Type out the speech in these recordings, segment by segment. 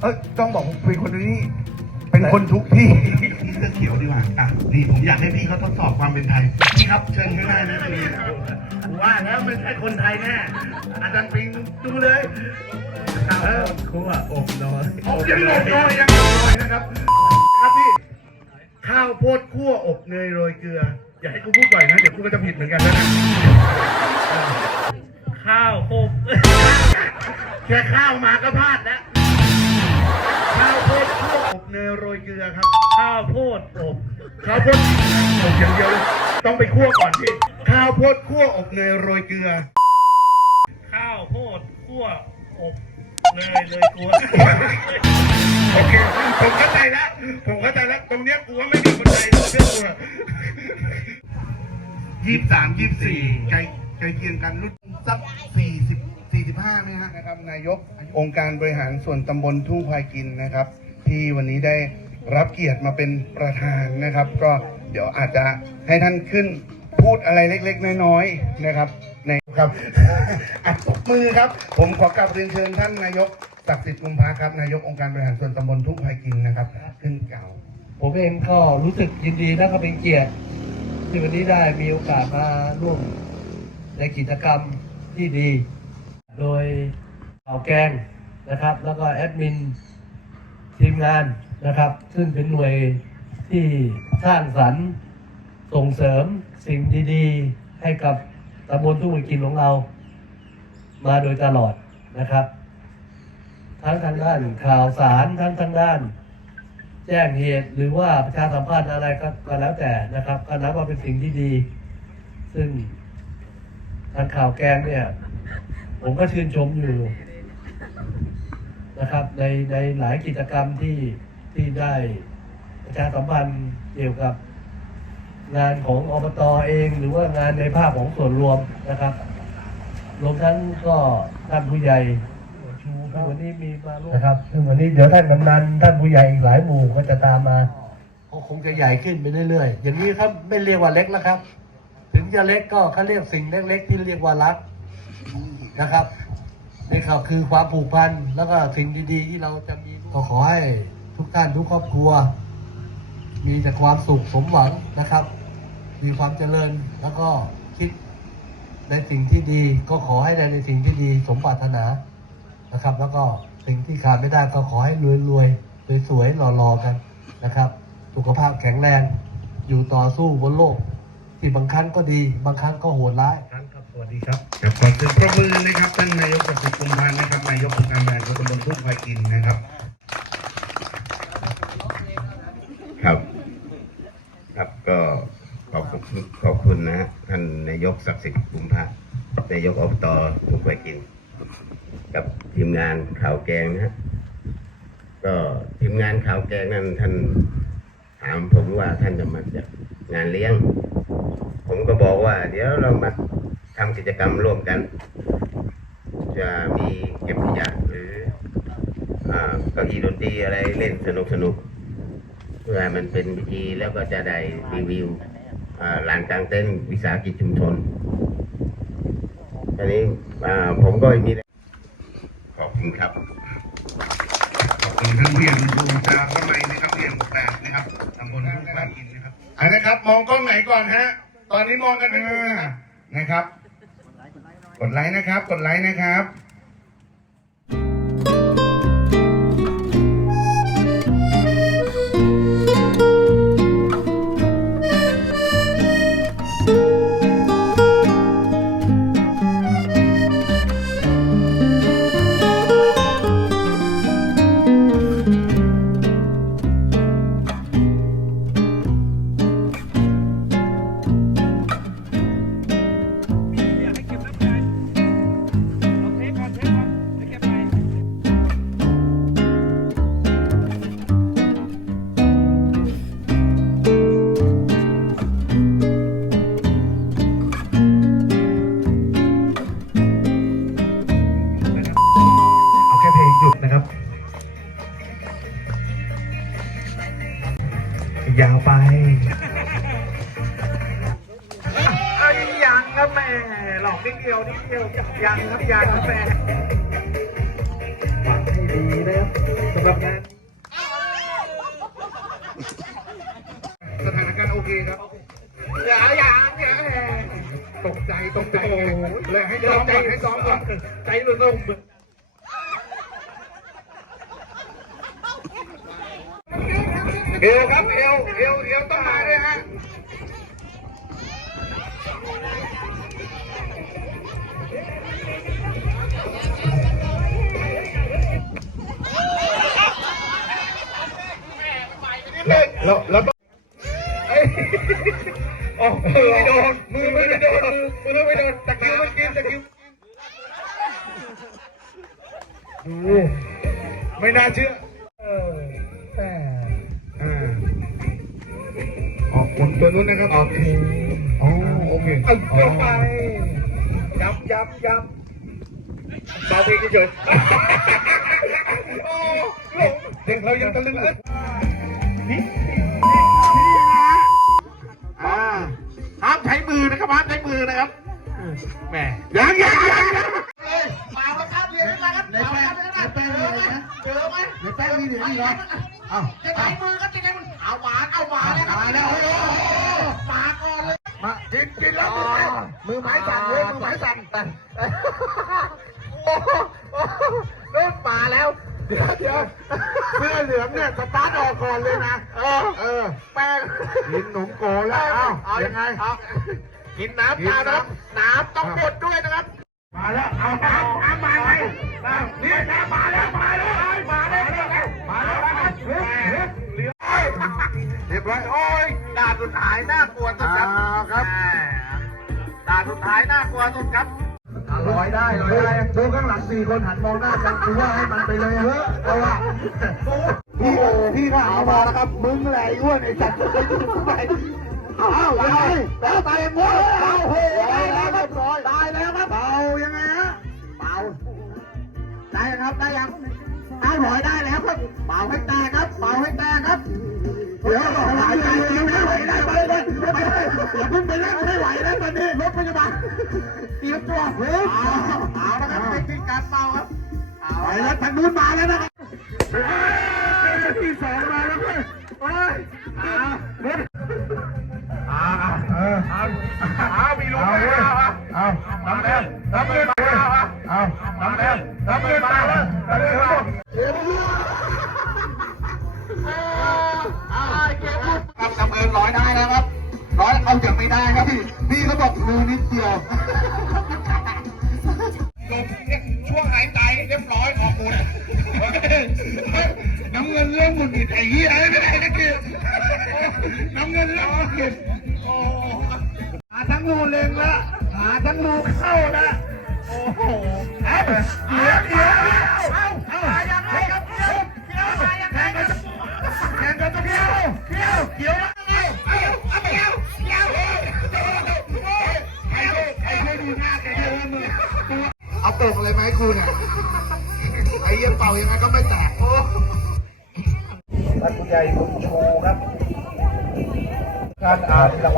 เออต้องบอกเป็นคนนี้ เป็นคนทุกที่ นี่เสื้อเขียวดีกว่าอะนี่ผมอยากให้พี่เขาทดสอบความเป็นไทย พี่ครับเชิญข้างหน้านะพี่ว่าแล้วไม่ใช่คนไทยแน่ อาจารย์ปิงดูเลยเออคั่วอบน้อยอบยังอบน้อยยังอบน้อยนะครับ ครับพี่ ข้าวโพดคั่วอบเนยโรยเกลือ อย่าให้กูพูดบ่อยนะ เดี๋ยวกูก็จะผิดเหมือนกันนะนะข้าวอบแค่ข้าวมาก็พลาดแล้วข้าวโพดคั่ว อบเนยโรยเกลือครับ ข้าวโพดอบข้าวโพดอบอย่างเดียวเลยต้องไปคั่วก่อนพี่ข้าวโพดคั่วอบเนยโรยเกลือ ข้าวโพดคั่วอบเนยเลยกลัวโอเคผมเข้าใจแล้วผมเข้าใจแล้วตรงเนี้ยกูว่าไม่มีคนไทยเชื่อกูอะยี่สิบสามยี่สิบสี่ใจใจเคียงกันรุ่นสักสี่สิบ สี่สิบห้าไหมฮะนะครับนายกองค์การบริหารส่วนตำบลทุ่งควายกินนะครับ ที่วันนี้ได้รับเกียรติมาเป็นประธานนะครับ ก็เดี๋ยวอาจจะให้ท่านขึ้นพูดอะไรเล็กๆ น้อยๆนะครับในครับอะตบมือครับ ผมขอกลับเรียนเชิญท่านนายกศักดิ์สิทธิ์กุมภาครับนายกองค์การบริหารส่วนตำบลทุ่งควายกินนะครับ ขึ้นเก่าผมเองก็รู้สึกยินดีและก็เป็นเกียรติที่วันนี้ได้มีโอกาสมาร่วมในกิจกรรมที่ดี โดยข่าวแกงนะครับ แล้วก็แอดมินทีมงานนะครับ ซึ่งเป็นหน่วยที่สร้างสรรค์ส่งเสริมสิ่งดีๆ ให้กับตำบลทุ่งกินของเรา มาโดยตลอดนะครับ ทั้งทางด้านข่าวสารทั้งทางด้าน แจ้งเหตุหรือว่าประชาสัมพันธ์อะไรก็ก็แล้วแต่นะครับก็นับว่าเป็นสิ่งที่ดี ซึ่งทางข่าวแกงเนี่ย ผมก็ชื่นชมอยู่นะครับ ในในหลายกิจกรรมที่ที่ได้ประชาสัมพันธ์เกี่ยวกับ งานของอบตเอง หรือว่างานในภาพของส่วนรวมนะครับรวมทั้งก็ท่านผู้ใหญ่วันนี้มีมาร่วมนะครับซึ่งวันนี้เดี๋ยวท่านกำนันท่านผู้ใหญ่อีกหลายหมู่ก็จะตามมาก็คงจะใหญ่ขึ้นไปเรื่อยๆ อย่างนี้ครับไม่เรียกว่าเล็กแล้วครับ ถึงจะเล็กก็เขาเรียกสิ่งเล็กๆที่เรียกว่ารัก นะครับในี่ครับคือความผูกพันแล้วก็สิ่งดีๆ ที่เราจะมีก็ขอให้ทุกท่านทุกครอบครัว มีแต่ความสุขสมหวังนะครับ มีความเจริญแล้วก็คิดในสิ่งที่ดี ก็ขอให้ได้ในสิ่งที่ดีสมปรารถนานะครับ แล้วก็สิ่งที่ขาดไม่ได้ก็ขอให้รวยรวยสวยๆหล่อๆกันนะครับ สุขภาพแข็งแรงอยู่ต่อสู้บนโลก ที่บางครั้งก็ดี บางครั้งก็โหดร้าย สวัสดีครับครับขอเสียงปรบมือนะครับท่านนายกศักดิ์สิทธิ์กุมภานะครับนายกองค์การบริหารส่วนตำบลทุ่งควายกินนะครับ ครับ ครับก็ขอบคุณขอบคุณนะฮะท่านนายกศักดิ์สิทธิ์บุญพะนายกอบตทุกไปกิน กับทีมงานข่าวแกงนะฮะก็ทีมงานข่าวแกงนั้นท่านถามผมว่าท่านจะมาจากงานเลี้ยง ผมก็บอกว่า เดี๋ยวเรามา ทำกิจกรรมร่วมกัน จะมีเก็บขยะหรืออ่าเก้าอี้ดนตรีอะไรเล่นสนุกสนุกๆเพื่อให้มันเป็นพิธีแล้วก็จะได้รีวิวอ่าลานกลางเต้นท์วิสาหกิจชุมชนอันนี้อ่าผมก็มีขอบคุณครับขอบคุณท่านผู้ใหญ่ครูจาพระไมยนะครับผู้ใหญ่หมู่แปดนะครับตำบลทุ่งควายกินนะครับอันนะครับ มองกล้องไหนก่อนฮะ ตอนนี้มองกันเป็นนะครับ กดไลค์นะครับ กดไลค์นะครับ ใจมันต้องเอวครับเอวเอวเอวต้องมาด้วยฮะเราเราต้องเอ้ย โอ้โหไม่โดนมือไม่โดนมือมือไม่โดนตะกิ้วมันกินตะกิ้วดูไม่น่าเชื่อเออแต่อ่าออกคนตัวนู้นนะครับโอเคอ๋อโอเคเอาเกี่ยวไปยับยับยับเบาเพลงเฉยโอ้หลงเด็กเรายังตะลึงเลยนี่นี่ มใช้มือนะครับแหมยังยังยังยังเลยมาแล้วครับเรียนมาครับในแป้งในแป้งมีอะไรนะเจอไหมในแป้งมีเหลืออีกเหรออ้าวจะใช้มือก็จะได้มันเอาหมาเอาหมาเลยครับมาแล้วโอ้โหมาก่อนเลยมากินกินแล้วมือไม้มือไม้สั่นเลยมือไม้สั่นแต่โอ้โหโดนป่าแล้วเดี๋ยวเดี๋ยวเสื้อเหลืองเนี่ยสตาร์ทออกก่อนเลยนะ เออ เออ แป้งกินหนมโกแล้ว เอาเอายังไงเอา กินน้ำตามนะครับน้ำต้องหมดด้วยนะครับ มาแล้วเอาน้ำน้ำมาไงนี่น้ำมาแล้วมาแล้วมาแล้วมาแล้วครับเหลือเรียบร้อยโอ้ยด่านสุดท้ายน่ากลัวสุดครับครับด่านสุดท้ายน่ากลัวสุดครับลอยได้ลอยได้ดูข้างหลังสี่คนหันมองหน้ากันดูว่าให้มันไปเลยเฮ้ยเพราะว่าพี่พี่ก็หามาแล้วครับ มึงแหละไอ้อ้วนไอ้สัตว์เคยยิงกูไป อ้าวยังไงแล้วตายยังไงเอาโหตายแล้วครับร้อยตายแล้วครับเป่ายังไงฮะเป่าได้ครับได้ยังได้หอยได้แล้วครับเป่าให้แตกครับเป่าให้แตกครับเดี๋ยวหายใจไม่ไหวได้ไปเลยไปเลยอย่าเพิ่งไปเล่นไม่ไหวแล้วตอนนี้รถพยาบาลเตรียมตัวเฮ้ยเอาเอาละครับเป็นที่การเมาครับไปแล้วทางนู้นมาแล้วนะครับที่สองมา อเอาเอามีลูกแล้วเอาเอาทำแล้วทำเลยมาเอาทำแล้วทำเลยมาแล้วทำเลยมาครับจำเอินร้อยได้นะครับ ร้อยเอาจากไม่ได้ครับพี่ พี่เขาบอกมือนิดเดียวลมเนี่ยช่วงหายใจเรียบร้อยออกหมดน้ำเงินเรื่องหมุนอิดไอ้เหี้ยไม่ได้นะคือน้ำเงินเรื่องหมุนอิด รูเล็งละหาทั้งรูเข้าละโอ้โหเอ้าเดี๋ยวเดี๋ยวเอ้าเอ้ายังไงครับเดี๋ยวเดี๋ยวยังไงกันแข่งกันตะเกียวเกียวเกียวแล้วไงเอ้าเอาไปเกียวเกียวใครใครช่วยดูหน้าแกด้วยมือเอาโป่งอะไรมาให้ครูเนี่ยไอ้เยี่ยเป่ายังไงก็ไม่แตกโอ้ท่านผู้ใหญ่บุญชูครับการอ่านรางวัล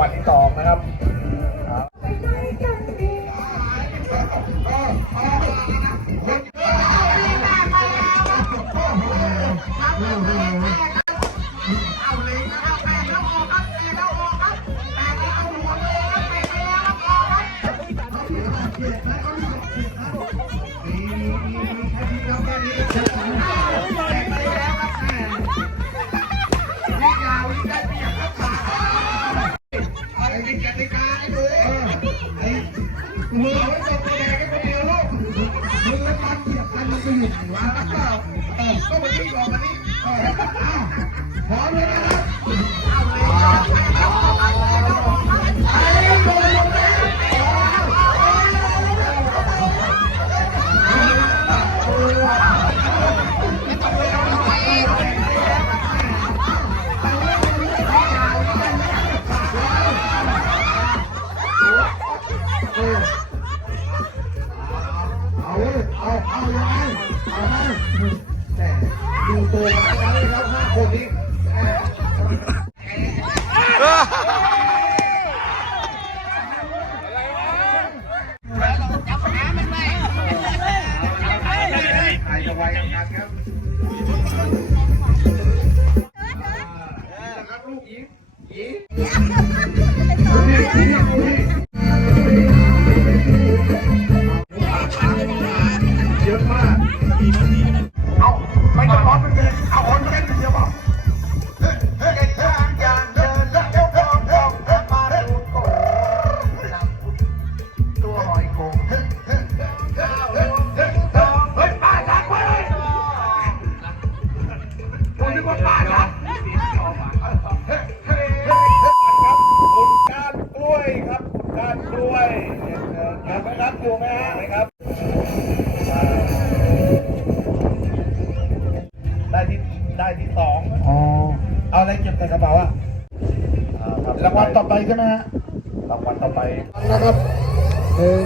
หนึ่ง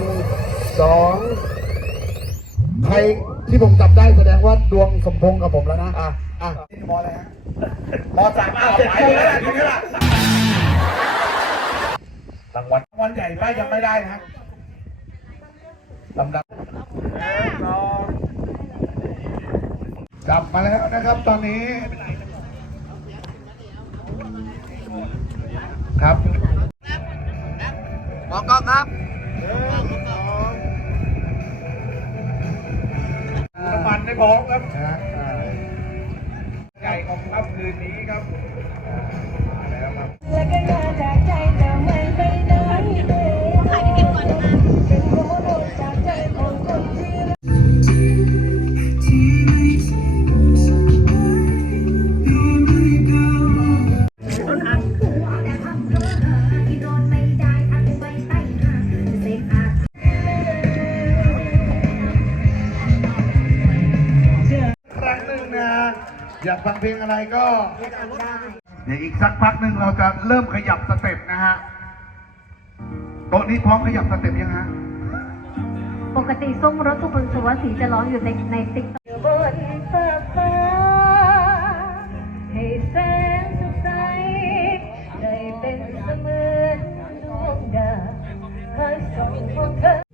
สองใครที่ผมจับได้แสดงว่าดวงสมพงษ์กับผมแล้วนะ อะ อะนี่มออะไรฮะมอสามเอาไปเลยทีนี้ละรางวัลรางวัลใหญ่ไม่ยังไม่ได้นะลำดับหนึ่งสองจับมาแล้วนะครับตอนนี้ ครับมองกล้องครับ น้ำมันไม่พร้อมครับใหญ่ของค่ำคืนนี้ครับมาแล้วครับ อยากฟังเพลงอะไรก็เดี๋ยวอีกสักพักหนึ่งเราจะเริ่มขยับสเต็ปนะฮะโต๊ะนี้พร้อมขยับสเต็ปยังฮะปกติส้มรถสุคนสวัสดีจะร้องอยู่ในในติ๊กอยู่บนฟ้าฟ้าให้แสงสดใสได้เป็นเสมือนดวงดาวให้ส่องพวกเธอ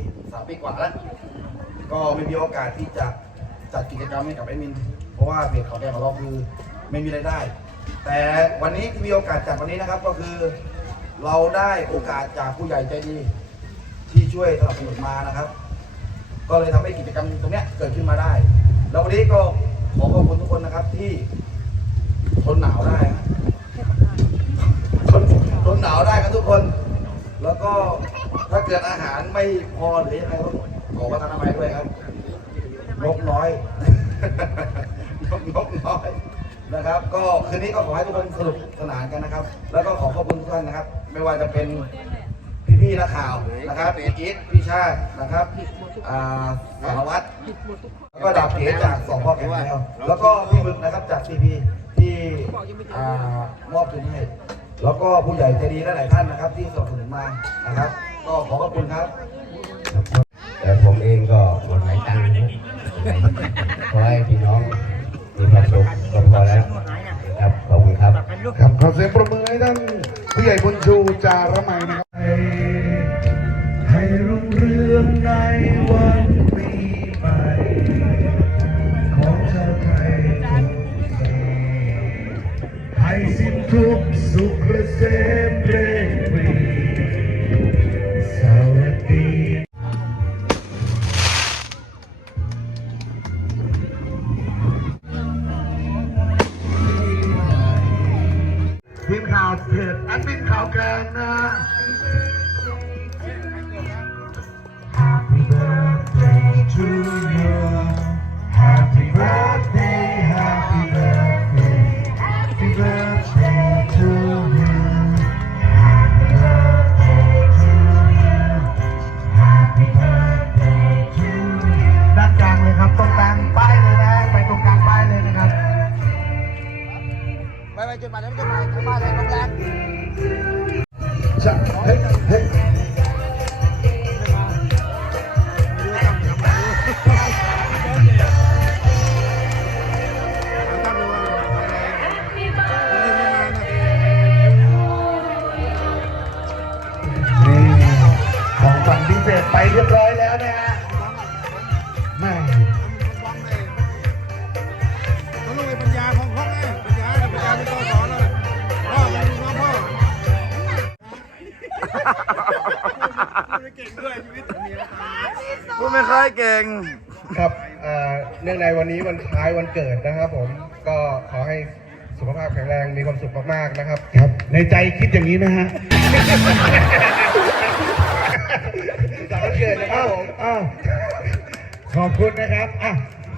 3ปี3ปีกว่าแล้ว ก็ไม่มีโอกาสที่จะจัดกิจกรรมให้กับแอดมิน เพราะว่าเพจเขาแกของเราคือไม่มีรายได้ แต่วันนี้ที่มีโอกาสจัดวันนี้นะครับก็คือเราได้โอกาสจากผู้ใหญ่ใจดี ที่ช่วยสนับสนุนมานะครับ ก็เลยทำให้กิจกรรมตรงนี้เกิดขึ้นมาได้ แล้ววันนี้ก็ขอขอบคุณทุกคนนะครับที่ทนหนาวได้ทนทนหนาวได้ครับทุกคน แล้วก็ถ้าเกิดอาหารไม่พอหรือยังไงก็ขอวัฒนามัยด้วยครับนกน้อยนกนกน้อยนะครับ ก็คืนนี้ก็ขอให้ทุกคนสนุกสนานกันนะครับ แล้วก็ขอขอบคุณทุกท่านนะครับ ไม่ว่าจะเป็นพี่ๆนักข่าวนะครับพี่อีทพี่ชาตินะครับสารวัตรแล้วก็ดาบเก๋จากสพแก่นแก้วแล้วก็พี่บึกนะครับจากซีพีที่มอบทุนให้ แล้วก็ผู้ใหญ่ใจดีหลายๆท่านนะครับ ที่สนับสนุนมานะครับ ก็ขอขอบคุณครับ แต่ผมเองก็หมดหลายตังค์นะขอให้พี่น้องมีความสุขก็พอแล้วครับขอบคุณครับครับขอเสียงปรบมือให้ท่านผู้ใหญ่บุญชูจารมัยนะครับให้รุ่งเรืองในวันปีใหม่ของชาวไทยทุกสีให้สิ้นทุกข์ ดมินข่าวแกงนะ Happy birthday to you Happy birthday Happy birthday Happy birthday to you Happy birthday to you Happy birthday to you ด้านกลางเลยครับตรงกลางป้ายเลยนะไปตรงกลางป้ายเลยนะครับ ไปไปจุดหมายแล้วจุดหมายทางบ้านเลยโรงแรมจะเเก่งด้วยชีวิตนี้พูดไม่ค่อยเก่ง ครับเอ่อเนื่องในวันนี้วันคล้ายวันเกิดนะครับ ผมก็ขอให้สุขภาพแข็งแรงมีความสุขมากๆนะครับ ครับ ในใจคิดอย่างนี้ไหมฮะสาววันเกิดนะครับผมอ้าวขอบคุณนะครับอะ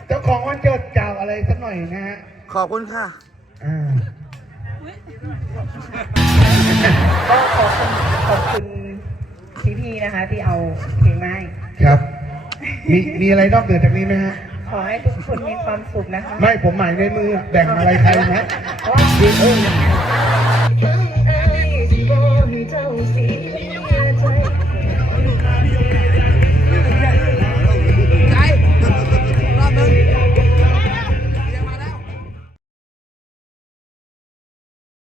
เจ้าของวันเกิดกล่าวอะไรสักหน่อยนะฮะขอบคุณค่ะ อ่าก็ขอบคุณขอบคุณ พี่ๆนะคะ ที่เอาเพลงมาให้ครับ มีมีอะไรนอกเหนือจากนี้ไหมฮะ ขอให้ทุกคนมีความสุขนะคะ ไม่ผมหมายในมืออะแบ่งอะไรใครไหม คือเออ